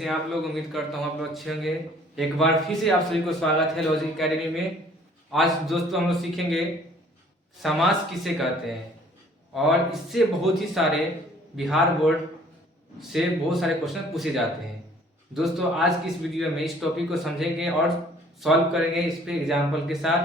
कैसे हैं आप लोग। उम्मीद करता हूँ आप लोग अच्छे होंगे। एक बार फिर से आप सभी को स्वागत है लॉजिक एकेडमी में। आज दोस्तों हम लोग सीखेंगे समास किसे कहते हैं, और इससे बहुत ही सारे बिहार बोर्ड से बहुत सारे क्वेश्चन पूछे जाते हैं। दोस्तों आज की इस वीडियो में इस टॉपिक को समझेंगे और सॉल्व करेंगे इस पे एग्जाम्पल के साथ,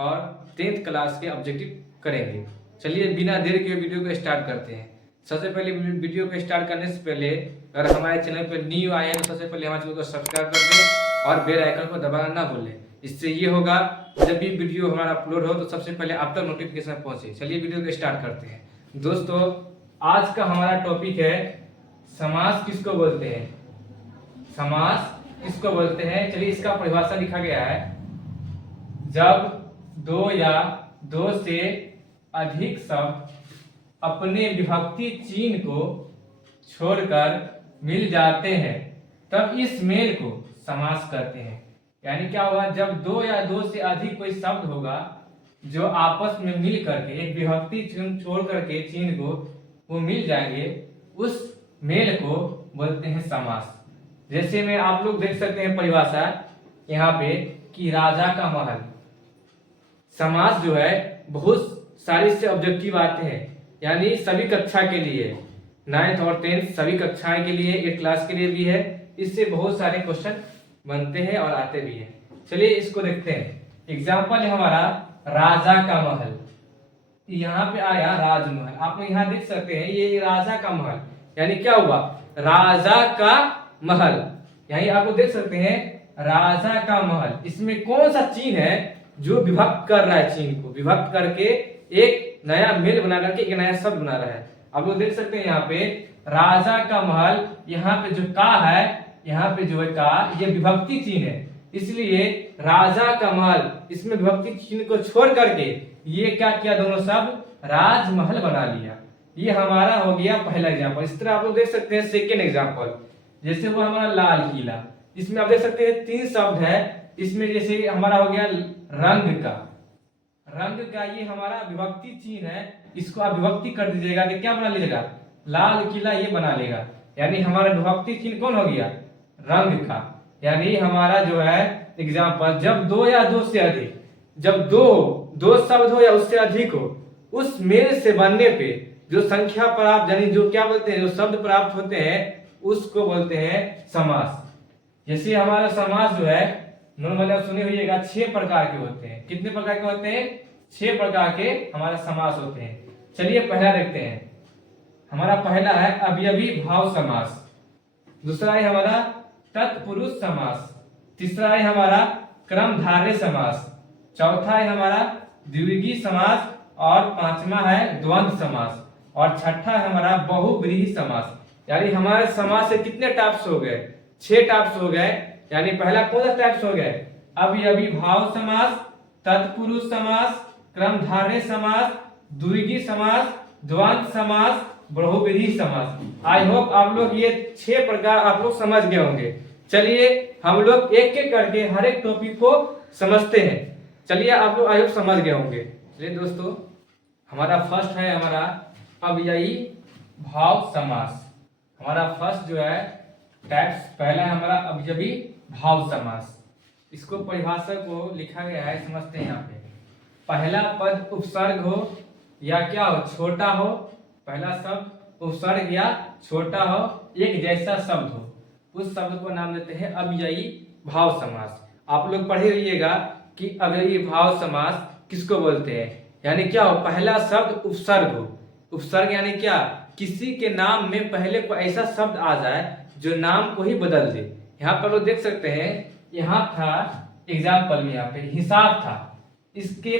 और 10th क्लास के ऑब्जेक्टिव करेंगे। चलिए बिना देर के वीडियो को स्टार्ट करते हैं। सबसे पहले वीडियो को स्टार्ट करने से पहले अगर हमारे चैनल पर न्यू आए हैं तो सबसे पहले हमारे चैनल को सब्सक्राइब कर दें और बेल आइकन को दबाना ना भूलें। इससे ये होगा जब भी वीडियो हमारा अपलोड हो तो सबसे पहले आप तक नोटिफिकेशन पहुंचे। चलिए वीडियो को स्टार्ट करते हैं। दोस्तों आज का हमारा टॉपिक है समास किसको बोलते हैं। समास किसको बोलते हैं, चलिए इसका परिभाषा लिखा गया है। जब दो या दो से अधिक शब्द अपने विभक्ति चिन्ह को छोड़कर मिल जाते हैं तब इस मेल को समास कहते हैं। यानी क्या होगा, जब दो या दो से अधिक कोई शब्द होगा जो आपस में मिल करके एक विभक्ति चिन्ह छोड़ करके चिन्ह को वो मिल जाएंगे, उस मेल को बोलते हैं समास। जैसे में आप लोग देख सकते हैं परिभाषा यहाँ पे कि राजा का महल। समास जो है बहुत सारी से ऑब्जेक्टिव आते हैं, यानी सभी कक्षा के लिए, 9th और 10th सभी कक्षाएं के लिए, 8 क्लास के लिए भी है। इससे बहुत सारे क्वेश्चन बनते हैं और आते भी हैं। चलिए इसको देखते हैं। एग्जाम्पल है हमारा राजा का महल। यहाँ पे आया राजमहल, आप लोग यहाँ देख सकते हैं ये राजा का महल, यानी क्या हुआ, राजा का महल। यानी आप लोग देख सकते हैं राजा का महल। इसमें कौन सा चिन्ह है जो विभक्त कर रहा है, चिन्ह को विभक्त करके एक नया मेल बना करके एक नया शब्द बना रहा है। आप लोग देख सकते हैं यहाँ पे राजा का महल, यहाँ पे जो का है, यहाँ पे जो है का, ये विभक्ति चिन्ह है, इसलिए राजा का महल इसमें विभक्ति चिन्ह को छोड़ करके ये क्या किया, दोनों शब्द राजमहल बना लिया। ये हमारा हो गया पहला एग्जाम्पल। इस तरह आप लोग देख सकते हैं सेकेंड एग्जाम्पल, जैसे वो हमारा लाल किला। इसमें आप देख सकते हैं 3 शब्द है। इसमें जैसे हमारा हो गया रंग का, रंग का ये हमारा विभक्ति चिन्ह है, इसको आप विभक्ति कर दीजिएगा तो क्या बना लीजिएगा, लाल किला ये बना लेगा। यानी हमारा विभक्ति चिन्ह कौन हो गया, रंग का। यानी हमारा जो है एग्जाम्पल, जब दो या दो से अधिक, जब दो शब्द हो या उससे अधिक हो, उस मेल से बनने पे जो संख्या प्राप्त, यानी जो क्या बोलते हैं, जो शब्द प्राप्त होते हैं उसको बोलते हैं समास। जैसे हमारा समास जो है नॉर्मली आप सुने होइएगा 6 प्रकार के होते हैं। कितने प्रकार के होते हैं, 6 प्रकार के हमारा समास होते हैं। चलिए पहला देखते हैं। हमारा पहला है अवयवी भाव समास, दूसरा है हमारा तत्पुरुष समास, तीसरा है हमारा क्रमधारय समास, चौथा है हमारा द्विगी समास, और 5वां है द्वंद्व समास, और छठा है हमारा बहुव्रीहि समास। यानी हमारे समास से कितने टाइप्स हो गए, 6 टाइप्स हो गए। यानी पहला कौन सा टाइप्स हो गए, अवयवी भाव समास, तत्पुरुष समास, क्रमधारय समास, द्विगी समास, द्वंद्व समास, बहुव्रीहि समास। आई होप आप लोग ये 6 प्रकार आप लोग समझ गए होंगे। चलिए हम लोग एक एक करके हर एक टॉपिक को समझते हैं। चलिए आप लोग आई होप समझ गए होंगे। चलिए दोस्तों हमारा फर्स्ट है हमारा अवयवी भाव समास। हमारा फर्स्ट जो है टाइप्स, पहला है हमारा अवयवी भाव समास। इसको परिभाषा को लिखा गया है, समझते हैं। यहाँ पे पहला पद उपसर्ग हो या क्या हो, छोटा हो, पहला शब्द उपसर्ग या छोटा हो, एक जैसा शब्द हो, उस शब्द को नाम देते हैं अवयवी भाव समास। आप लोग पढ़े रहिएगा कि अवयवी भाव समास किसको बोलते हैं। यानी क्या हो, पहला शब्द उपसर्ग हो। उपसर्ग यानी क्या, किसी के नाम में पहले कोई ऐसा शब्द आ जाए जो नाम को ही बदल दे। यहाँ पर लोग देख सकते हैं, यहाँ था एग्जाम्पल में, यहाँ पे हिसाब था, इसके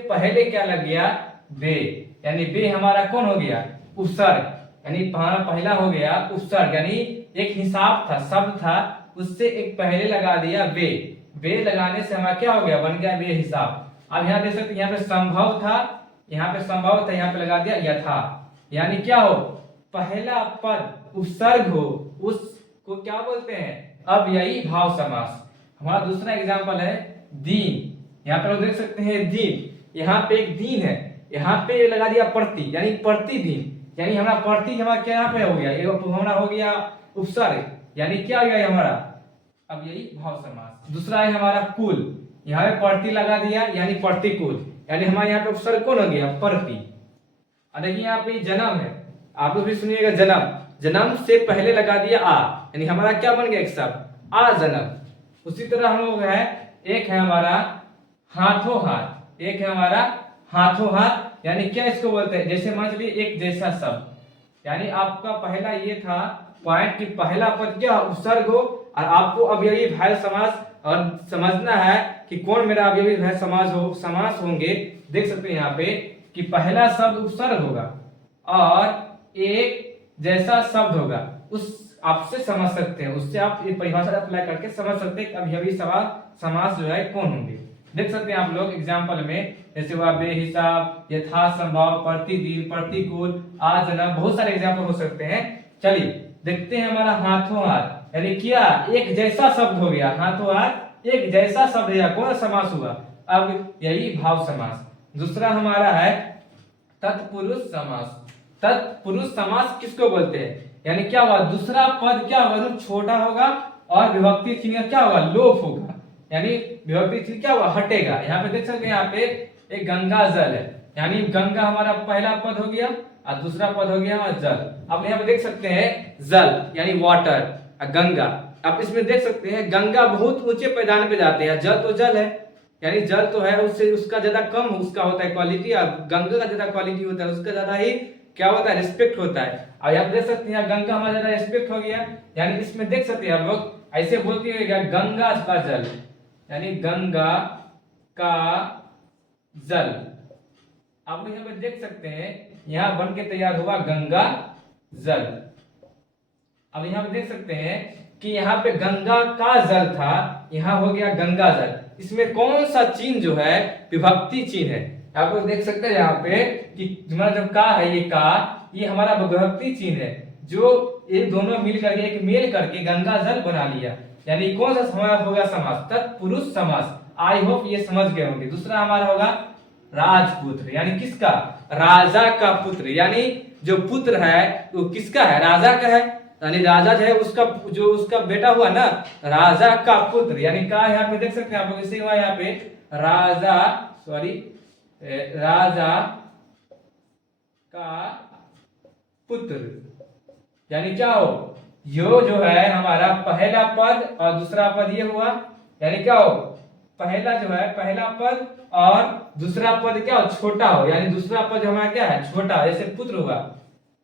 पहले क्या लग गया, बे। यानी बे हमारा कौन हो गया, उपसर्ग। यानी हमारा पहला हो गया उपसर्ग, यानी एक हिसाब था, शब्द था, उससे एक पहले लगा दिया बे। बे लगाने से हमारा क्या हो गया, बन गया बे हिसाब। अब यहाँ देख सकते हैं, यहाँ पे संभव था, यहाँ पे संभव था, यहाँ पे लगा दिया यथा। यानी क्या हो, पहला पद उपसर्ग हो, उसको क्या बोलते हैं, अवयवी भाव समास। हमारा दूसरा एग्जाम्पल है दिन। यहाँ पर देख सकते हैं दिन, यहाँ पे एक दिन है, यहाँ पे लगा दिया प्रति, यानी प्रतिदिन। यानी हमारा प्रति हमारा क्या यहाँ पे हो गया, हमारा हो गया उपसर्ग, यानी क्या हो गया हमारा, अब यही भाव समास। दूसरा है हमारा कुल, यहाँ पे प्रति लगा दिया यानी प्रतिकूल, यानी हमारे यहाँ पे उपसर्ग कौन हो गया, प्रति। और देखिए यहाँ पे जन्म है, आप लोग भी सुनिएगा, जन्म, जन्म से पहले लगा दिया आ, यानी हमारा क्या बन गया एक शब्द, आ जन्म। उसी तरह हम लोग है, एक है हमारा हाथों हाथ, एक है हमारा हाथों हाथ, यानी क्या इसको बोलते हैं, जैसे मान लीजिए एक जैसा शब्द, यानी आपका पहला ये था पॉइंट कि पहला पद क्या उपसर्ग हो, और आपको अवयवी भाव समास और समझना है कि कौन मेरा अवयवी भाव समास होंगे। देख सकते हैं यहाँ पे कि पहला शब्द उपसर्ग होगा और एक जैसा शब्द होगा, उस आपसे समझ सकते हैं, उससे आप ये परिभाषा अप्लाई करके समझ सकते हैं कि अवयवी समास जो है कौन होंगे। देख सकते हैं आप लोग एग्जाम्पल में, जैसे हुआ बेहिसाब, यथासंभव, प्रतिदिन, प्रतिकूल, आजन्म, बहुत सारे एग्जाम्पल हो सकते हैं। चलिए देखते हैं हमारा हाथों हाथ, यानी क्या एक जैसा शब्द हो गया, हाथों हाथ एक जैसा शब्द है, कौन समास हुआ, अब यही भाव समास। दूसरा हमारा है तत्पुरुष समास। तत्पुरुष समास किसको बोलते हैं, यानी क्या हुआ, दूसरा पद क्या होगा, छोटा होगा और विभक्ति चिन्ह क्या होगा, लोप होगा, यानी विभक्ति चिन्ह क्या हुआ, हटेगा। यहाँ पे देख सकते हैं, यहाँ पे एक गंगा जल है, यानी गंगा हमारा पहला पद हो गया और दूसरा पद हो गया हमारा जल। अब यहाँ पे देख सकते हैं जल यानी वाटर, गंगा, आप इसमें देख सकते हैं गंगा बहुत ऊंचे पैदान पे जाते हैं, जल तो जल है, यानी जल तो है, उससे उसका ज्यादा कम उसका होता है क्वालिटी, और गंगा का ज्यादा क्वालिटी होता है, उसका ज्यादा ही क्या होता है, रिस्पेक्ट होता है। और आप देख सकते हैं गंगा हमारा ज्यादा रिस्पेक्ट हो गया, यानी इसमें देख सकते हैं आप लोग ऐसे बोलते हैं गंगा का जल, यानी गंगा का जल। आप यहाँ पे देख सकते हैं, यहाँ बन के तैयार हुआ गंगा जल। अब यहाँ पे देख सकते हैं कि यहाँ पे गंगा का जल था, यहाँ हो गया गंगा जल। इसमें कौन सा चिन्ह जो है, विभक्ति चिन्ह है। आप लोग देख सकते हैं यहाँ पे कि हमारा जब का है, ये हमारा विभक्ति चिन्ह है, जो ये दोनों मिल करके एक मेल करके गंगा जल बना लिया, यानी कौन सा हमारा होगा समास, तत्पुरुष समास। आई होप ये समझ गए होंगे। दूसरा हमारा होगा राजपुत्र, यानी किसका, राजा का पुत्र, यानी जो पुत्र है वो किसका है, राजा का है, यानी राजा जो है उसका जो उसका बेटा हुआ ना, राजा का पुत्र, यानी का यहाँ पे देख सकते हैं आप लोग, इसे हुआ यहाँ पे राजा, राजा का पुत्र, यानी क्या हो, यो जो है हमारा पहला पद और दूसरा पद ये हुआ, यानी क्या हो, पहला जो है पहला पद और दूसरा पद क्या हो, छोटा हो, यानी दूसरा पद हमारा क्या है, छोटा, जैसे पुत्र हुआ,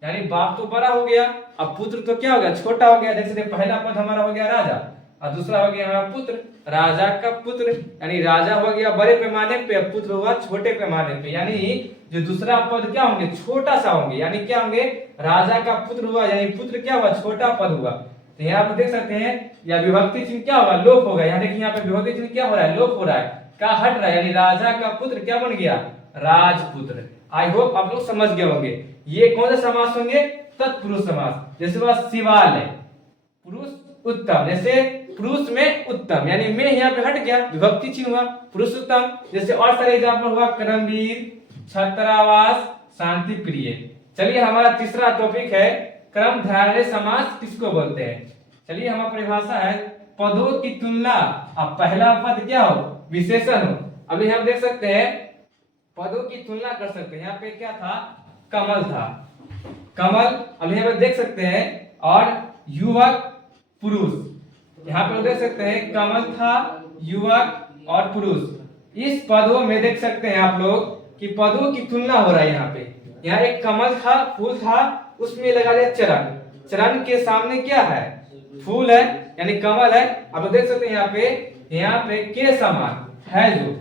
यानी बाप तो बड़ा हो गया, अब पुत्र तो क्या हो गया, छोटा हो गया। जैसे पहला पद हमारा हो गया राजा और दूसरा हो गया हमारा पुत्र, राजा का पुत्र, यानी राजा हो गया बड़े पैमाने पे, पुत्र हुआ छोटे पैमाने पे, यानी जो दूसरा पद क्या होंगे, छोटा सा होंगे, यानी क्या होंगे, राजा का पुत्र हुआ, यानी पुत्र क्या हुआ, छोटा पद हुआ। तो यहाँ पे देख सकते हैं या विभक्ति चिन्ह क्या होगा, लोप होगा। यहाँ देखिए यहाँ पे विभक्ति चिन्ह क्या हो रहा है, लोप हो रहा है, क्या हट रहा है, यानी राजा का पुत्र क्या बन गया, राजपुत्र। आई होप आप लोग समझ गए होंगे। ये कौन से समास होंगे, तत्पुरुष समास। जैसे बात शिवाल है, पुरुष उत्तम, जैसे पुरुष में उत्तम, यानी में यहाँ पे हट गया, विभक्ति चिन्ह हुआ, पुरुष उत्तम। जैसे और सारे एग्जाम्पल हुआ, कर्मवीर, छात्रावास, शांति प्रिय। चलिए हमारा तीसरा टॉपिक है कर्मधारय समास किसको बोलते हैं। चलिए हमारा परिभाषा है, पदों की तुलना, अब पहला पद क्या हो, विशेषण हो। अभी हम देख सकते हैं पदों की तुलना कर सकते हैं। यहाँ पे क्या था, कमल था, कमल, अब यहाँ पे देख सकते हैं, और युवक पुरुष, यहाँ पे देख सकते हैं कमल था, युवक और पुरुष। इस पदों में देख सकते हैं आप लोग कि पदों की तुलना हो रहा है। यहाँ पे यहाँ एक कमल था, फूल था, उसमें लगा दिया चरण, चरण के सामने क्या है, फूल है, यानी कमल है। अब देख सकते हैं यहाँ पे के समान है, जो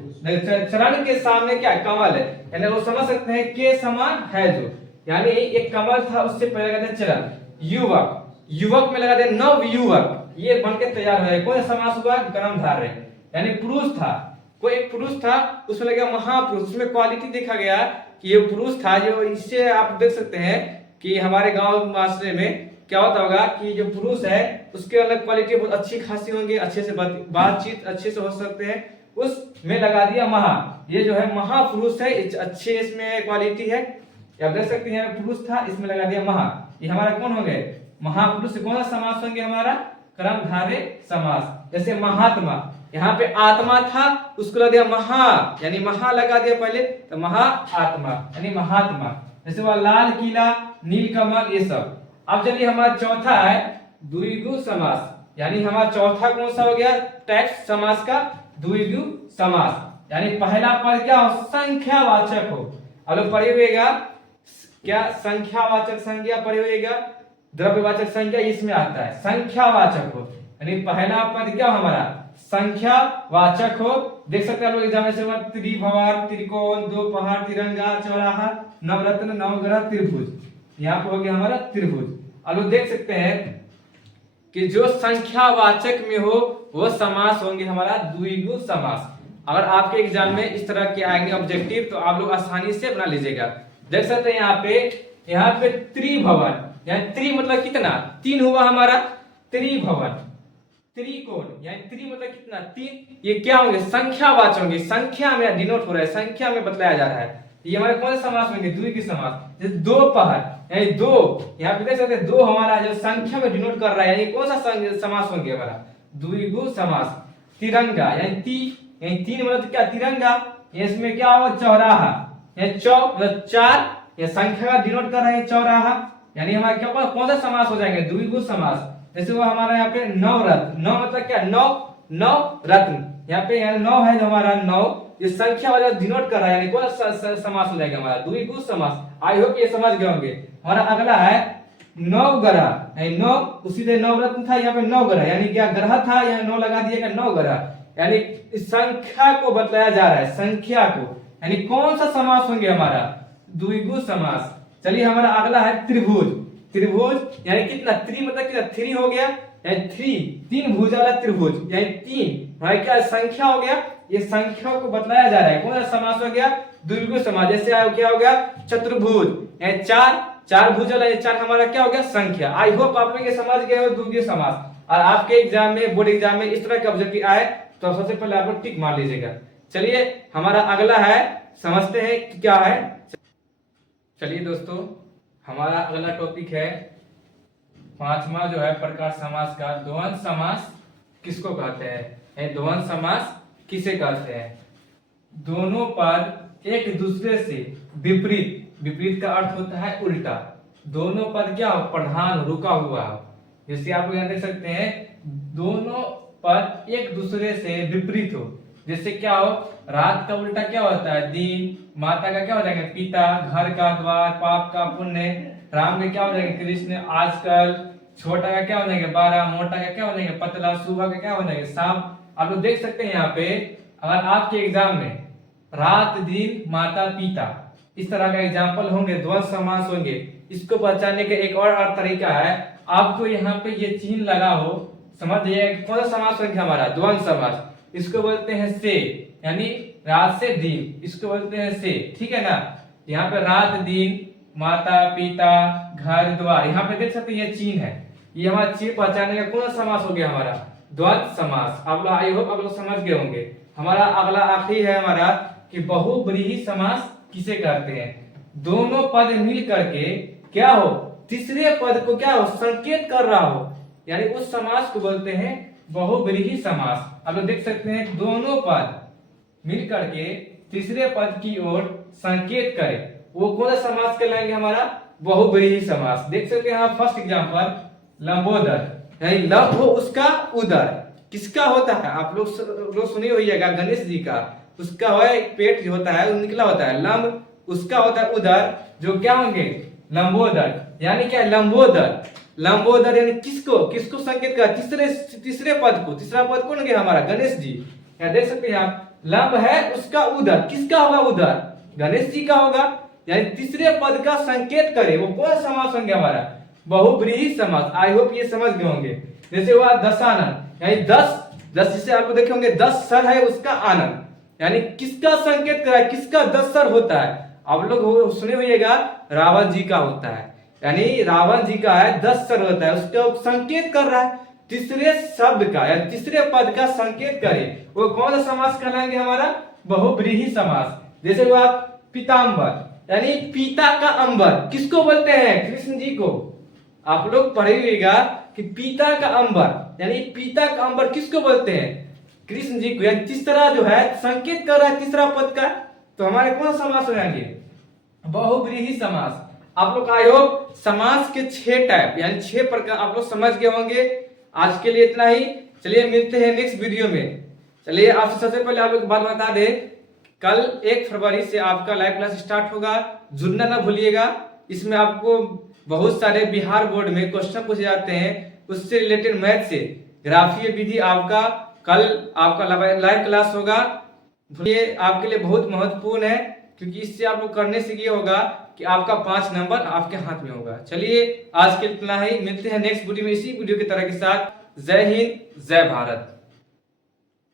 चरण के सामने क्या है, कमल है, यानी वो समझ सकते हैं के समान है जो, यानी एक कमल था, उससे पहले लगा दिया चरण। युवक, युवक में लगा दिया नव युवक, ये बन के तैयार हुआ है, कौन समास हुआ, कर्मधारय। यानी पुरुष था, कोई एक पुरुष था, उसमें लगा महापुरुष, उसमें क्वालिटी देखा गया कि ये पुरुष था, जो इससे आप देख सकते हैं कि हमारे गांव माशरे में क्या होता होगा कि जो पुरुष है उसके अलग क्वालिटी बहुत अच्छी खासी होंगे, अच्छे से बातचीत अच्छे से हो सकते हैं, उसमें लगा दिया महा, ये जो है महापुरुष है, अच्छे इसमें क्वालिटी है। आप देख सकते हैं पुरुष था, इसमें लगा दिया महा, ये हमारा कौन हो गए, महापुरुष। कौन सा समास होंगे हमारा, कर्मधारय समास। जैसे महात्मा, यहाँ पे आत्मा था, उसको लगा दिया महा, यानी महा लगा दिया पहले, तो महा आत्मा यानी महात्मा। जैसे वह लाल किला, नीलकमल, ये सब। अब चलिए हमारा चौथा है द्विगु समास, यानी हमारा चौथा कौन सा हो गया टाइप समास का? द्विगु समास। यानी पहला पद क्या हो? संख्यावाचक हो। अब लोग पढ़े हुएगा क्या? संख्यावाचक संज्ञा पढ़े हुएगा, द्रव्यवाचक संज्ञा इसमें आता है। संख्यावाचक हो यानी पहला पद क्या हमारा? संख्यावाचक हो। देख सकते हैं आप लोग एग्जाम में, त्रिभुवन, त्रिकोण, दो पहाड़, तिरंगा, चौराहा, नवरत्न, नवग्रह, त्रिभुज। यहाँ पे हो गया हमारा त्रिभुज। अब लोग देख सकते हैं कि जो संख्यावाचक में हो वो समास होंगे हमारा द्विगु समास। अगर आपके एग्जाम में इस तरह के आएंगे ऑब्जेक्टिव तो आप लोग आसानी से बना लीजिएगा। देख सकते हैं यहाँ पे त्रिभुवन, यानी त्रि मतलब कितना? तीन हुआ हमारा। त्रिभुवन, त्रिकोण यानी त्रि मतलब कितना? तीन। ये क्या होंगे? संख्यावाचक होंगे, संख्या में डिनोट हो रहा है, संख्या में बतलाया जा रहा है। ये हमारे कौन से समास होंगे? द्विगु समास। जैसे दो पहाड़ यानी दो, यहाँ पे देख सकते हैं दो हमारा जो संख्या में डिनोट कर रहा है, यानी कौन सा समास होंगे हमारा? द्विगु समास। तिरंगा यानी तीन मतलब क्या? तिरंगा। इसमें क्या होगा? चौराहा यानी मतलब चार, ये संख्या का डिनोट कर रहा है चौराहा, यानी हमारा क्या होगा? कौन सा समास हो जाएंगे? द्विगु समास। जैसे वो हमारा यहाँ पे नवरत्न, नौ मतलब क्या? नौ रत्न। यहाँ पे नौ है जो हमारा नौ, ये संख्या वाला डिनोट कर रहा है, यानी कौन सा समास हो जाएगा हमारा? द्विगु समास। आई होप ये समझ गए होंगे। हमारा अगला है नवग्रह, यानी नौ, उसी से नवरत्न था, यहाँ पे नवग्रह यानी क्या? ग्रह था, यहाँ नौ लगा दिया, नवग्रह यानी संख्या को बतलाया जा रहा है, संख्या को, यानी कौन सा समास होंगे हमारा? द्विगु समास। चलिए हमारा अगला है त्रिभुज। त्रिभुज यानी कितना? त्रि मतलब कितना? थ्री हो गया, यानी थ्री, तीन भुजा वाला त्रिभुज, यानी तीन हमारा क्या? संख्या हो गया। ये संख्या को बतलाया जा रहा है, कौन सा समास हो गया? द्विगु समास। जैसे क्या हो गया? चतुर्भुज यानी चार भुजा वाला, चार हमारा क्या हो गया? संख्या। आई होप आप लोग ये समझ गए हो द्विगु समास। और आपके एग्जाम में, बोर्ड एग्जाम में इस तरह के ऑब्जेक्टिव आए तो सबसे पहले आप लोग टिक मार लीजिएगा। चलिए हमारा अगला है, समझते हैं कि क्या है। चलिए दोस्तों, हमारा अगला टॉपिक है पांचवा जो है प्रकार समास का, द्वंद्व समास किसको कहते हैं? द्वंद्व समास किसे कहते हैं? दोनों पद एक दूसरे से विपरीत, विपरीत का अर्थ होता है उल्टा। दोनों पद क्या हो? प्रधान, रुका हुआ। जैसे आप यहाँ देख सकते हैं दोनों पद एक दूसरे से विपरीत हो। जैसे क्या हो? रात का उल्टा क्या होता है? दिन। माता का क्या हो जाएगा? पिता। घर का द्वार। पाप का पुण्य। राम का क्या हो जाएगा? कृष्ण। आजकल। छोटा का क्या हो जाएगा? बड़ा। मोटा का क्या हो जाएगा? पतला। सुबह का क्या हो जाएगा? शाम। आप लोग देख सकते हैं यहाँ पे, अगर आपके एग्जाम में रात, दिन, माता, पिता इस तरह का एग्जाम्पल होंगे, द्वंद्व समास होंगे, इसको पहचानने का एक और तरीका है, आपको यहाँ पे ये चिन्ह लगा हो, समझ जाइए कौन सा समास होंगे हमारा? द्वंद्व समास। इसको बोलते हैं से, यानी रात से दिन, इसको बोलते हैं से, ठीक है ना? यहाँ पे रात, दिन, माता, पिता, घर, द्वार, यहाँ पे देख सकते हैं ये चिन्ह है, ये हमारा चिन्ह पहचानने का कौन सा समास हो गया हमारा? द्वंद्व समास। आप लोग, आई होप आप लोग समझ गए होंगे। हमारा अगला आखिरी है हमारा कि बहुब्रीहि समास किसे कहते हैं? दोनों पद मिल करके क्या हो? तीसरे पद को क्या हो? संकेत कर रहा हो, यानी उस समास को बोलते हैं बहुब्रीहि समास। आप लोग देख सकते हैं दोनों पद मिल करके तीसरे पद की ओर संकेत करे, वो कौन सा समास कहलाएंगे हमारा? बहुब्रीहि समास। देख सकते हैं आप फर्स्ट एग्जांपल, लंबोदर, यानी लंब हो उसका उदर, किसका होता है? आप लोग सुने होइएगा गणेश जी का, उसका है पेट जो होता है वो निकला होता है, लंब उसका होता है उदर, जो क्या होंगे? लंबोदर। यानी क्या? लंबोदर। लंबोदर यानी किसको संकेत कर? तीसरे पद को। तीसरा पद कौन होंगे हमारा? गणेश जी। यहाँ देख सकते हैं आप, लंब है उसका उदर, किसका होगा उदर? गणेश जी का होगा, यानी तीसरे पद का संकेत करे, वो कौन समास होंगे हमारा? बहुब्रीहि समास। आई होप ये समझ गए होंगे। जैसे हुआ दशानन, यानी 10 जिसे आप देखे होंगे 10 सर है उसका आनंद, यानी किसका संकेत कर रहा है? किसका 10 सर होता है? आप लोग सुने होइएगा रावण जी का होता है, यानी रावण जी का है 10 सर होता है, उसका संकेत कर रहा है तीसरे शब्द का, यानी तीसरे पद का संकेत करे, वो कौन सा समास कहलाएंगे हमारा? बहुब्रीहि समास। जैसे हुआ पीताम्बर, यानी पिता का अंबर, किसको बोलते हैं? कृष्ण जी को। आप लोग पढ़े हुएगा कि पिता का अंबर, यानी पिता का अंबर किसको बोलते हैं? कृष्ण जी को। यानी तीसरा जो है संकेत कर रहा है तीसरा पद का, तो हमारे कौन समास हो जाएंगे? बहुव्रीहि समास। आप लोग आई होप समास के 6 टाइप यानी 6 प्रकार आप लोग समझ गए होंगे। आज के लिए इतना ही, चलिए मिलते हैं नेक्स्ट वीडियो में। चलिए आपसे सबसे पहले आप लोग बात बता दे, कल 1 फरवरी से आपका लाइव क्लास स्टार्ट होगा, जुड़ना ना भूलिएगा। इसमें आपको बहुत सारे बिहार बोर्ड में क्वेश्चन पूछे जाते हैं, उससे रिलेटेड मैथ से ग्राफीय विधि आपका कल आपका लाइव क्लास होगा। ये आपके लिए बहुत महत्वपूर्ण है, क्योंकि इससे आप लोग करने से ये होगा कि आपका 5 नंबर आपके हाथ में होगा। चलिए आज के इतना ही, मिलते हैं नेक्स्ट वीडियो में इसी वीडियो की तरह के साथ। जय हिंद, जय भारत।